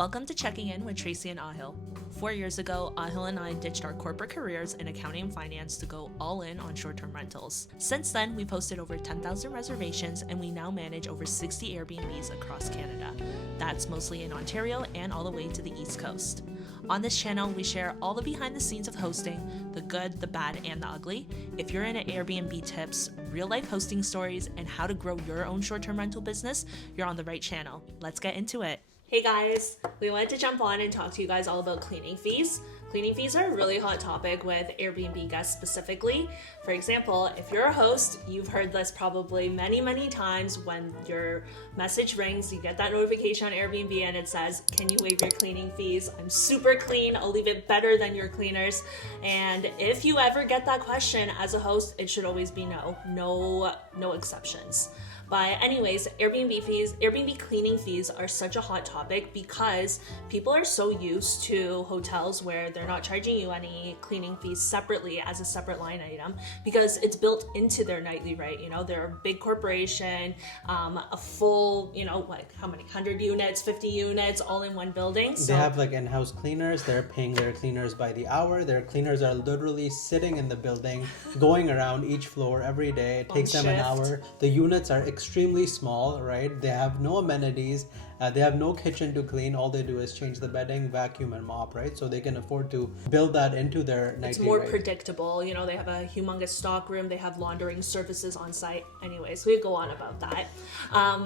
Welcome to Checking In with Tracy and Ahil. 4 years ago, Ahil and I ditched our corporate careers in accounting and finance to go all in on short-term rentals. Since then, we posted over 10,000 reservations and we now manage over 60 Airbnbs across Canada. That's mostly in Ontario and all the way to the East Coast. On this channel, we share all the behind the scenes of hosting, the good, the bad, and the ugly. If you're into Airbnb tips, real-life hosting stories, and how to grow your own short-term rental business, you're on the right channel. Let's get into it. Hey guys, we wanted to jump on and talk to you guys all about cleaning fees. Cleaning fees are a really hot topic with Airbnb guests specifically. For example, if you're a host, you've heard this probably many times when your message rings, you get that notification on Airbnb and it says, can you waive your cleaning fees? I'm super clean, I'll leave it better than your cleaners. And if you ever get that question as a host, it should always be no exceptions. But anyways, Airbnb cleaning fees are such a hot topic because people are so used to hotels where they're not charging you any cleaning fees separately as a separate line item because it's built into their nightly rate. You know, they're a big corporation, a full, like how many, 100 units, 50 units, all in one building. So they have like in-house cleaners. They're paying their cleaners by the hour. Their cleaners are literally sitting in the building, going around each floor every day. It takes them an hour. The units are extremely small, right? They have no amenities. They have no kitchen to clean. All they do is change the bedding, vacuum, and mop, right? So they can afford to build that into their nightly It's more rate. predictable. They have a humongous stock room. They have laundering services on site. Anyways, we go on about that.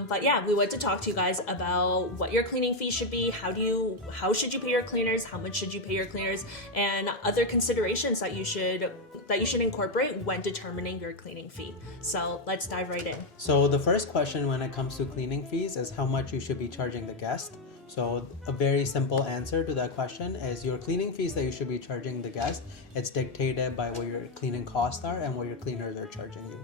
But yeah, we want to talk to you guys about what your cleaning fee should be. How should you pay your cleaners? How much should you pay your cleaners? And other considerations that you should incorporate when determining your cleaning fee. So let's dive right in. So the first question when it comes to cleaning fees is how much you should be charging the guest. So a very simple answer to that question is your cleaning fees that you should be charging the guest. It's dictated by what your cleaning costs are and what your cleaners are charging you.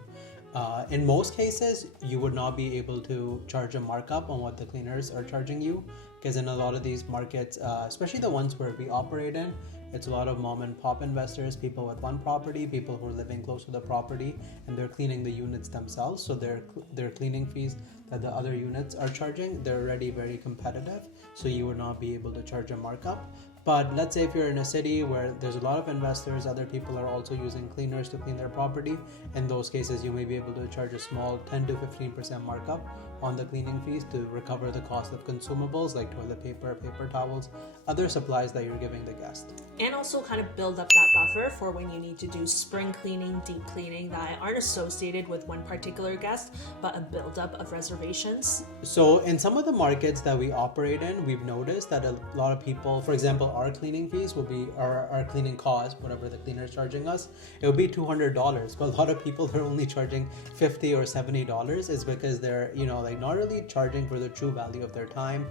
In most cases, you would not be able to charge a markup on what the cleaners are charging you because in a lot of these markets, especially the ones where we operate in, it's a lot of mom and pop investors, people with one property, people who are living close to the property, and they're cleaning the units themselves. So their cleaning fees that the other units are charging, they're already very competitive. So you would not be able to charge a markup. But let's say if you're in a city where there's a lot of investors, other people are also using cleaners to clean their property. In those cases, you may be able to charge a small 10 to 15% markup on the cleaning fees to recover the cost of consumables like toilet paper, paper towels, other supplies that you're giving the guest. And also kind of build up that buffer for when you need to do spring cleaning, deep cleaning that aren't associated with one particular guest, but a buildup of reservations. So in some of the markets that we operate in, we've noticed that a lot of people, for example, our cleaning fees will be, our cleaning cost, whatever the cleaner is charging us, it will be $200. But a lot of people are only charging $50 or $70 is because they're, not really charging for the true value of their time.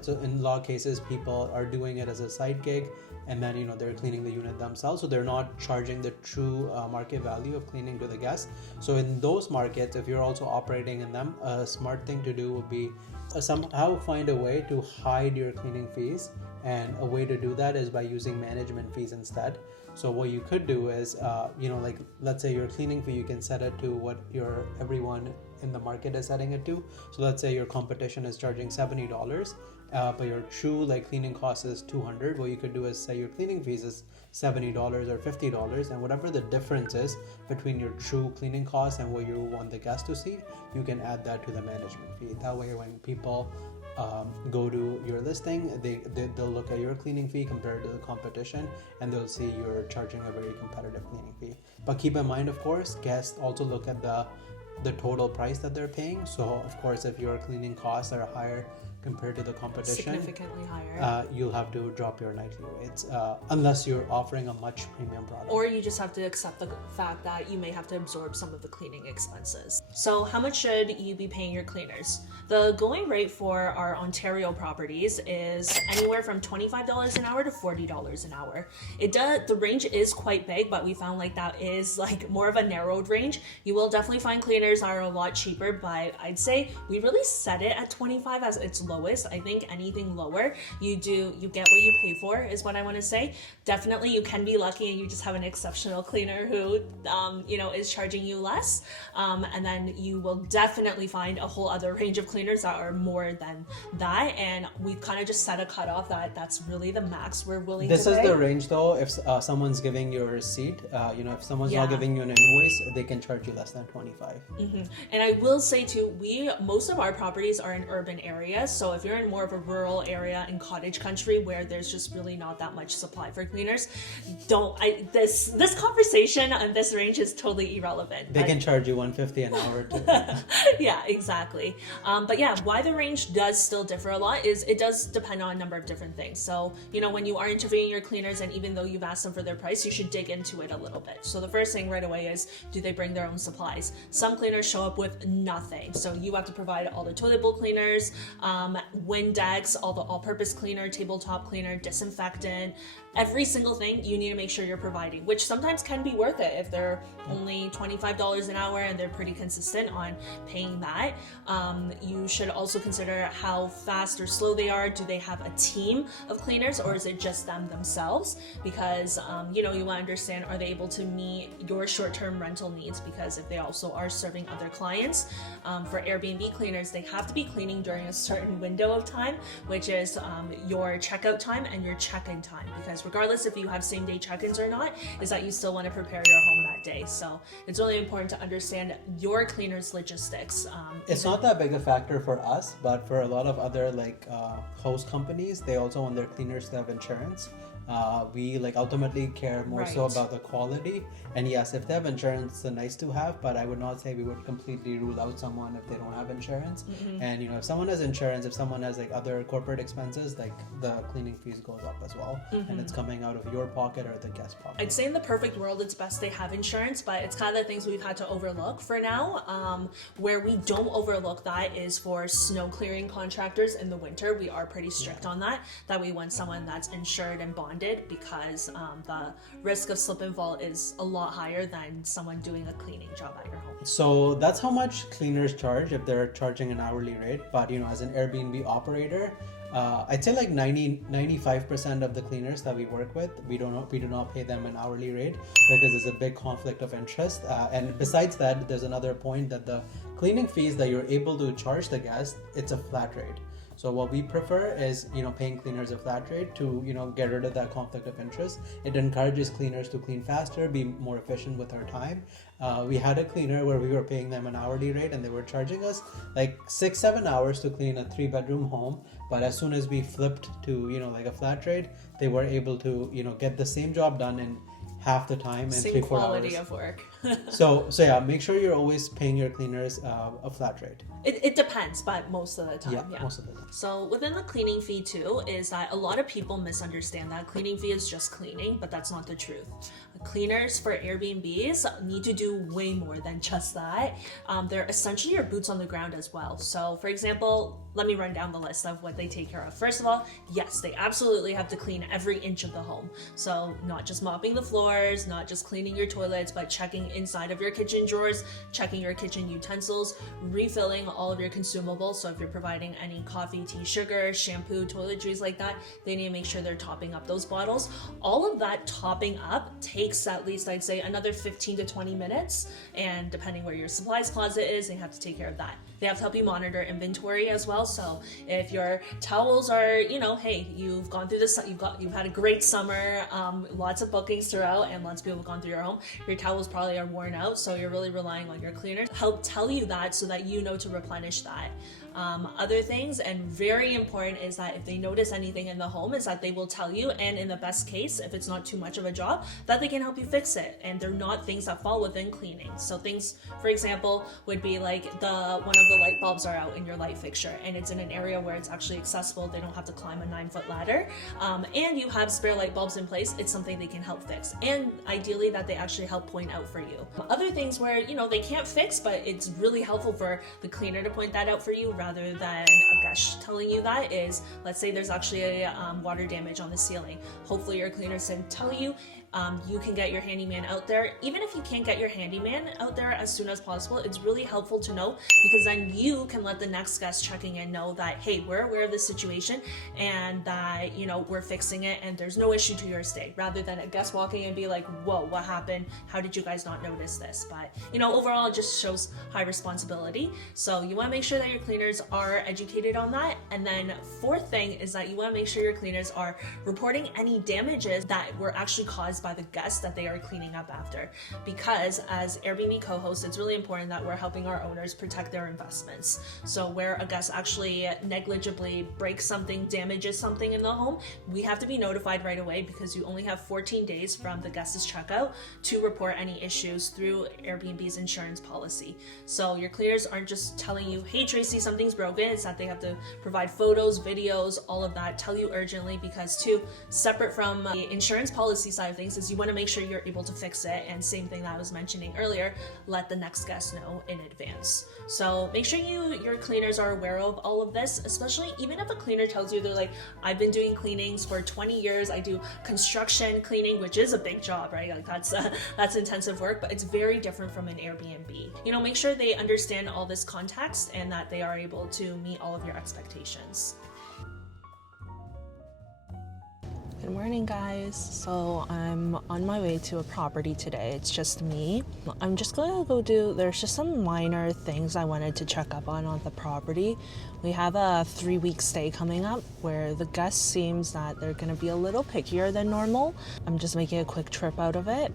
So in a lot of cases, people are doing it as a side gig and then, they're cleaning the unit themselves. So they're not charging the true market value of cleaning to the guests. So in those markets, if you're also operating in them, a smart thing to do would be somehow find a way to hide your cleaning fees. And a way to do that is by using management fees instead. So what you could do is, like let's say your cleaning fee, you can set it to what everyone in the market is setting it to. So let's say your competition is charging $70, but your true cleaning cost is $200. What you could do is say your cleaning fees is $70 or $50, and whatever the difference is between your true cleaning costs and what you want the guest to see, you can add that to the management fee. That way, when people go to your listing, they'll look at your cleaning fee compared to the competition and they'll see you're charging a very competitive cleaning fee. But keep in mind, of course, guests also look at the total price that they're paying. So of course, if your cleaning costs are higher compared to the competition, significantly higher, you'll have to drop your nightly rates unless you're offering a much premium product. Or you just have to accept the fact that you may have to absorb some of the cleaning expenses. So how much should you be paying your cleaners? The going rate for our Ontario properties is anywhere from $25 an hour to $40 an hour. The range is quite big, but we found that is more of a narrowed range. You will definitely find cleaners that are a lot cheaper, but I'd say we really set it at 25 as its low lowest. I think anything lower, you get what you pay for, is what I want to say. Definitely you can be lucky and you just have an exceptional cleaner who is charging you less, and then you will definitely find a whole other range of cleaners that are more than that, and we kind of just set a cutoff that's really the max we're willing to pay. This is the range though. If someone's giving you a receipt, if someone's not giving you an invoice, they can charge you less than 25. And I will say too, most of our properties are in urban areas, so if you're in more of a rural area in cottage country where there's just really not that much supply for cleaners, this conversation on this range is totally irrelevant. They can charge you $150 an hour too. Yeah, exactly. But yeah, why the range does still differ a lot is it does depend on a number of different things. So, when you are interviewing your cleaners, and even though you've asked them for their price, you should dig into it a little bit. So the first thing right away is, do they bring their own supplies? Some cleaners show up with nothing. So you have to provide all the toilet bowl cleaners, Windex, all the all-purpose cleaner, tabletop cleaner, disinfectant, every single thing you need to make sure you're providing, which sometimes can be worth it if they're only $25 an hour and they're pretty consistent on paying that. You should also consider how fast or slow they are. Do they have a team of cleaners, or is it just them themselves? Because you want to understand, are they able to meet your short-term rental needs? Because if they also are serving other clients, for Airbnb cleaners, they have to be cleaning during a certain window of time, which is your checkout time and your check-in time, because regardless if you have same day check-ins or not, is that you still want to prepare your home that day. So it's really important to understand your cleaner's logistics. It's not that big a factor for us, but for a lot of other host companies, they also want their cleaners to have insurance. We ultimately care more so about the quality, and yes, if they have insurance, it's a nice to have, but I would not say we would completely rule out someone if they don't have insurance. And if someone has insurance, if someone has other corporate expenses, the cleaning fees goes up as well, and it's coming out of your pocket or the guest pocket. I'd say in the perfect world, it's best they have insurance, but it's kind of the things we've had to overlook for now. Where we don't overlook that is for snow clearing contractors in the winter. We are pretty strict on that we want someone that's insured and bonded, because the risk of slip and fall is a lot higher than someone doing a cleaning job at your home. So that's how much cleaners charge if they're charging an hourly rate. But as an Airbnb operator, I'd say 95% of the cleaners that we work with, we do not pay them an hourly rate, because there's a big conflict of interest. And besides that, there's another point that the cleaning fees that you're able to charge the guest, it's a flat rate. So what we prefer is, paying cleaners a flat rate to, get rid of that conflict of interest. It encourages cleaners to clean faster, be more efficient with our time. We had a cleaner where we were paying them an hourly rate, and they were charging us 6-7 hours to clean a 3-bedroom home. But as soon as we flipped to, a flat rate, they were able to, get the same job done in half the time and same 3-4 hours. quality of work. So yeah, make sure you're always paying your cleaners a flat rate. It depends, but most of the time, yeah. Most of the time. So within the cleaning fee too, is that a lot of people misunderstand that cleaning fee is just cleaning, but that's not the truth. Cleaners for Airbnbs need to do way more than just that. They're essentially your boots on the ground as well. So for example, let me run down the list of what they take care of. First of all, yes, they absolutely have to clean every inch of the home. So not just mopping the floors, not just cleaning your toilets, but checking inside of your kitchen drawers, checking your kitchen utensils, refilling all of your consumables. So if you're providing any coffee, tea, sugar, shampoo, toiletries like that, they need to make sure they're topping up those bottles. All of that topping up takes at least, I'd say, another 15 to 20 minutes. And depending where your supplies closet is, they have to take care of that. They have to help you monitor inventory as well. So if your towels are, hey, you've gone through this, you've had a great summer, lots of bookings throughout, and lots of people have gone through your home, your towels probably are worn out. So you're really relying on your cleaners to help tell you that, so that you know to replenish that. Other things, and very important, is that if they notice anything in the home, is that they will tell you, and in the best case, if it's not too much of a job, that they can help you fix it. And they're not things that fall within cleaning. So things, for example, would be like one of the light bulbs are out in your light fixture, and it's in an area where it's actually accessible. They don't have to climb a 9-foot ladder, and you have spare light bulbs in place. It's something they can help fix, and ideally that they actually help point out for you. Other things where they can't fix, but it's really helpful for the cleaner to point that out for you rather than a guest telling you that, is, let's say there's actually a water damage on the ceiling. Hopefully your cleaners can tell you, you can get your handyman out there. Even if you can't get your handyman out there as soon as possible, it's really helpful to know, because then you can let the next guest checking in know that, hey, we're aware of this situation and that, you know, we're fixing it and there's no issue to your stay, rather than a guest walking in and be like, whoa, what happened? How did you guys not notice this? But, you know, overall, it just shows high responsibility. So you want to make sure that your cleaners are educated on that. And then fourth thing is that you want to make sure your cleaners are reporting any damages that were actually caused by the guests that they are cleaning up after. Because as Airbnb co-hosts, it's really important that we're helping our owners protect their investments. So where a guest actually negligibly breaks something, damages something in the home, we have to be notified right away, because you only have 14 days from the guest's checkout to report any issues through Airbnb's insurance policy. So your cleaners aren't just telling you, hey Tracy, something's broken. It's that they have to provide photos, videos, all of that, tell you urgently, because too, separate from the insurance policy side of things, is you want to make sure you're able to fix it. And same thing that I was mentioning earlier, let the next guest know in advance. So make sure your cleaners are aware of all of this, especially even if a cleaner tells you, they're like, I've been doing cleanings for 20 years. I do construction cleaning, which is a big job, right? Like that's intensive work, but it's very different from an Airbnb. You know, make sure they understand all this context and that they are able to meet all of your expectations. Good morning, guys. So I'm on my way to a property today. It's just me. I'm just gonna there's just some minor things I wanted to check up on the property. We have a 3-week stay coming up where the guest seems that they're gonna be a little pickier than normal. I'm just making a quick trip out of it,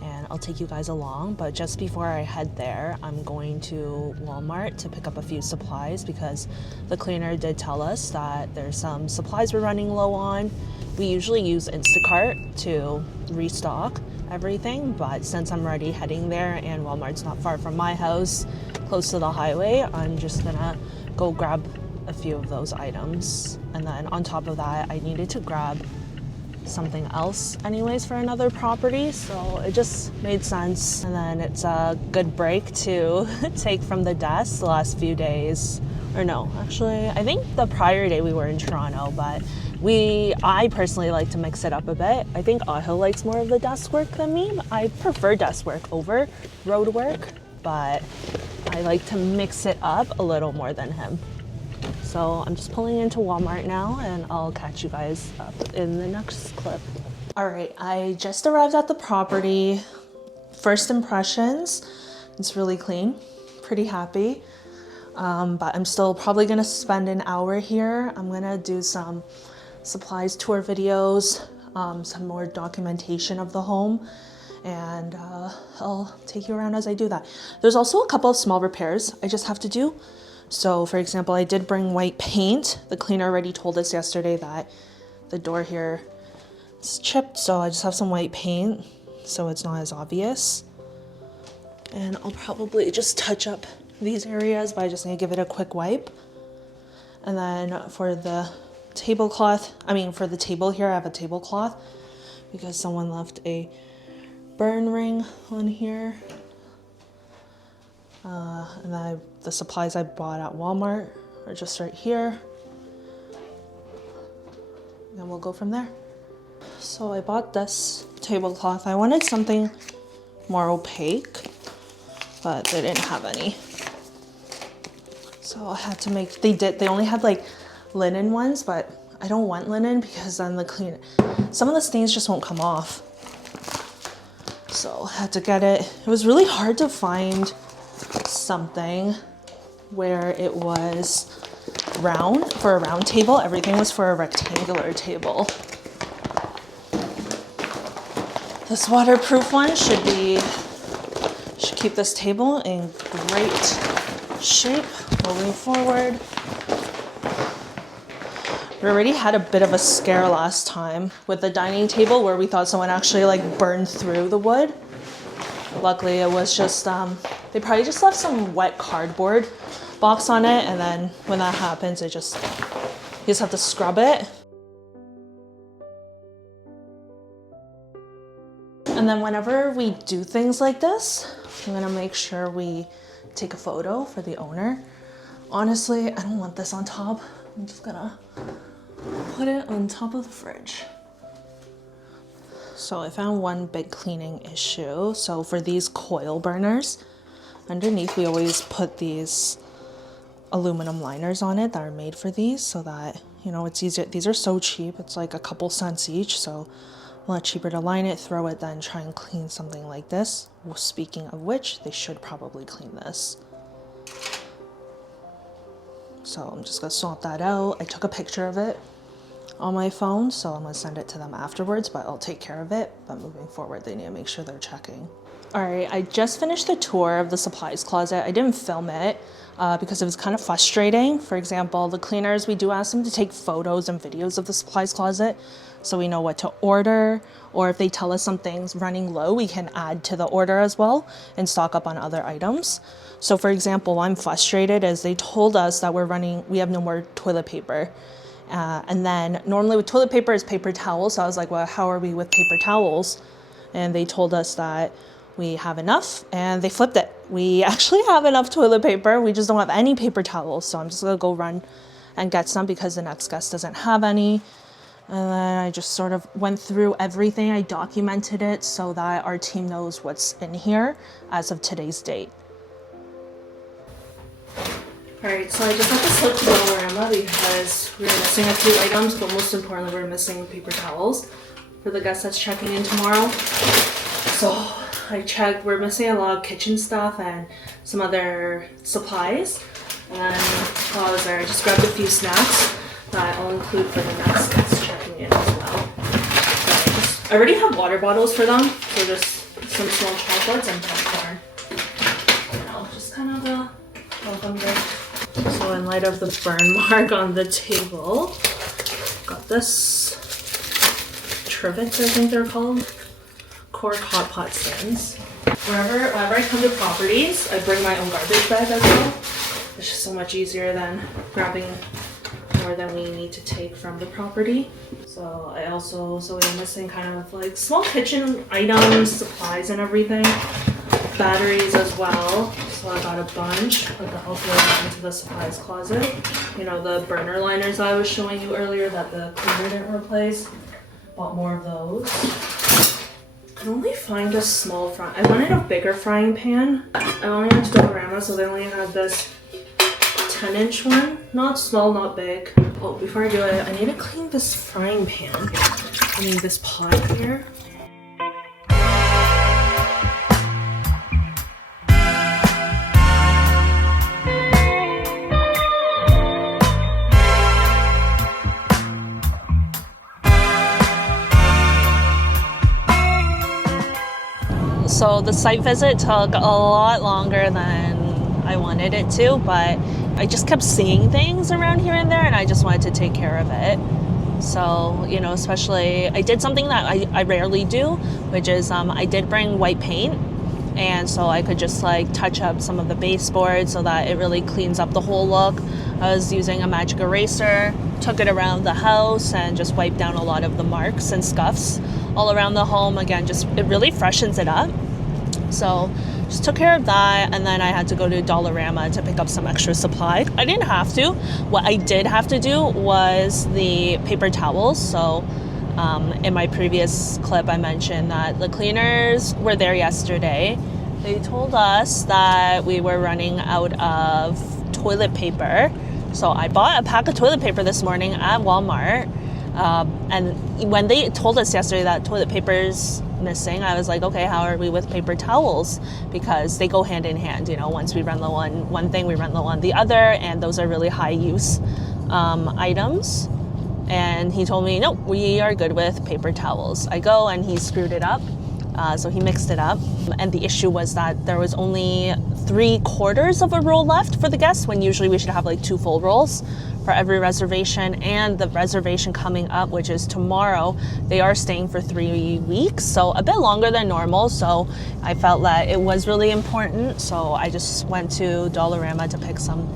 and I'll take you guys along. But just before I head there, I'm going to Walmart to pick up a few supplies, because the cleaner did tell us that there's some supplies we're running low on. We usually use Instacart to restock everything, but since I'm already heading there and Walmart's not far from my house, close to the highway, I'm just gonna go grab a few of those items. And then on top of that, I needed to grab something else anyways for another property, so it just made sense. And then it's a good break to take from the desk the last few days. Or no, actually, I think the prior day we were in Toronto, but I personally like to mix it up a bit. I think Ahil likes more of the desk work than me. I prefer desk work over road work, but I like to mix it up a little more than him. So I'm just pulling into Walmart now, and I'll catch you guys up in the next clip. All right, I just arrived at the property. First impressions, it's really clean, pretty happy. But I'm still probably gonna spend an hour here. I'm gonna do some supplies tour videos, some more documentation of the home, and I'll take you around as I do that. There's also a couple of small repairs I just have to do. So for example, I did bring white paint. The cleaner already told us yesterday that the door here is chipped, so I just have some white paint so it's not as obvious. And I'll probably just touch up these areas, but I just need to give it a quick wipe. And then for the tablecloth, for the table here, I have a tablecloth because someone left a burn ring on here. And then the supplies I bought at Walmart are just right here. And we'll go from there. So I bought this tablecloth. I wanted something more opaque, but they didn't have any. So I had to they only had like linen ones, but I don't want linen because then some of the stains just won't come off. So I had to get it. It was really hard to find something where it was round, for a round table. Everything was for a rectangular table. This waterproof one should keep this table in great shape moving forward. We already had a bit of a scare last time with the dining table where we thought someone actually like burned through the wood. Luckily it was just, they probably just left some wet cardboard box on it, and then when that happens, you just have to scrub it. And then whenever we do things like this, I'm gonna make sure we take a photo for the owner. Honestly, I don't want this on top. I'm just gonna put it on top of the fridge. So I found one big cleaning issue. So for these coil burners, underneath we always put these aluminum liners on it that are made for these so that, you know, it's easier. These are so cheap. It's like a couple cents each. So a lot cheaper to line it, throw it, then try and clean something like this. Well, speaking of which, they should probably clean this. So I'm just gonna swap that out. I took a picture of it on my phone, so I'm gonna send it to them afterwards, but I'll take care of it. But moving forward, they need to make sure they're checking. All right, I just finished the tour of the supplies closet. I didn't film it because it was kind of frustrating. For example, the cleaners, we do ask them to take photos and videos of the supplies closet so we know what to order, or if they tell us something's running low, we can add to the order as well and stock up on other items. So for example, I'm frustrated as they told us that we have no more toilet paper. And then normally with toilet paper is paper towels. So I was like, well, how are we with paper towels? And they told us that we have enough, and they flipped it. We actually have enough toilet paper. We just don't have any paper towels. So I'm just gonna go run and get some because the next guest doesn't have any. And then I just sort of went through everything. I documented it so that our team knows what's in here as of today's date. All right, so I just had to slip to Dollarama because we were missing a few items, but most importantly, we're missing paper towels for the guest that's checking in tomorrow. So I checked, we're missing a lot of kitchen stuff and some other supplies. And while I was there, I just grabbed a few snacks that I'll include for the next guest checking in as well. I already have water bottles for them, so just some small chocolates and popcorn. You know, just kind of a welcome drink. So in light of the burn mark on the table, got this trivets, I think they're called, cork hot pot stands. Whenever I come to properties, I bring my own garbage bag as well. It's just so much easier than grabbing more than we need to take from the property. So we're missing kind of like small kitchen items, supplies and everything. Batteries as well. So I got a bunch, but I'll throw that into the supplies closet. You know, the burner liners I was showing you earlier that the cleaner didn't replace. Bought more of those. I can only find a small fry. I wanted a bigger frying pan. I only went to Dollarama, so they only have this 10-inch one. Not small, not big. Oh, before I do it, I need to clean this frying pan. I mean, this pot here. So the site visit took a lot longer than I wanted it to, but I just kept seeing things around here and there, and I just wanted to take care of it. So, you know, especially, I did something that I rarely do, which is I did bring white paint, and so I could just like touch up some of the baseboards so that it really cleans up the whole look. I was using a magic eraser, took it around the house, and just wiped down a lot of the marks and scuffs all around the home. Again, just it really freshens it up. So just took care of that, and then I had to go to Dollarama to pick up some extra supply. I didn't have to. What I did have to do was the paper towels. So in my previous clip, I mentioned that the cleaners were there yesterday. They told us that we were running out of toilet paper. So I bought a pack of toilet paper this morning at Walmart. And when they told us yesterday that toilet paper's missing, I was like, okay, how are we with paper towels? Because they go hand in hand, you know, once we run low on one thing, we run low on the other, and those are really high use items. And he told me, no, we are good with paper towels. I go and he screwed it up. So he mixed it up. And the issue was that there was only 3/4 of a roll left for the guests, when usually we should have like 2 full rolls for every reservation. And the reservation coming up, which is tomorrow, they are staying for 3 weeks, so a bit longer than normal. So I felt that it was really important. So I just went to Dollarama to pick some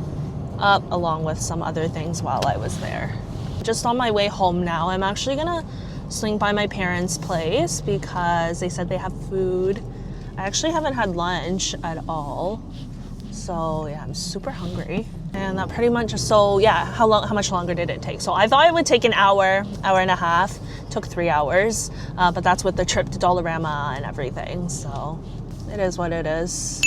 up along with some other things while I was there. Just on my way home now, I'm actually gonna swing by my parents' place because they said they have food. I actually haven't had lunch at all. So yeah, I'm super hungry. And that pretty much, so yeah, how much longer did it take? So I thought it would take an hour and a half took 3 hours, but that's with the trip to Dollarama and everything. So it is what it is.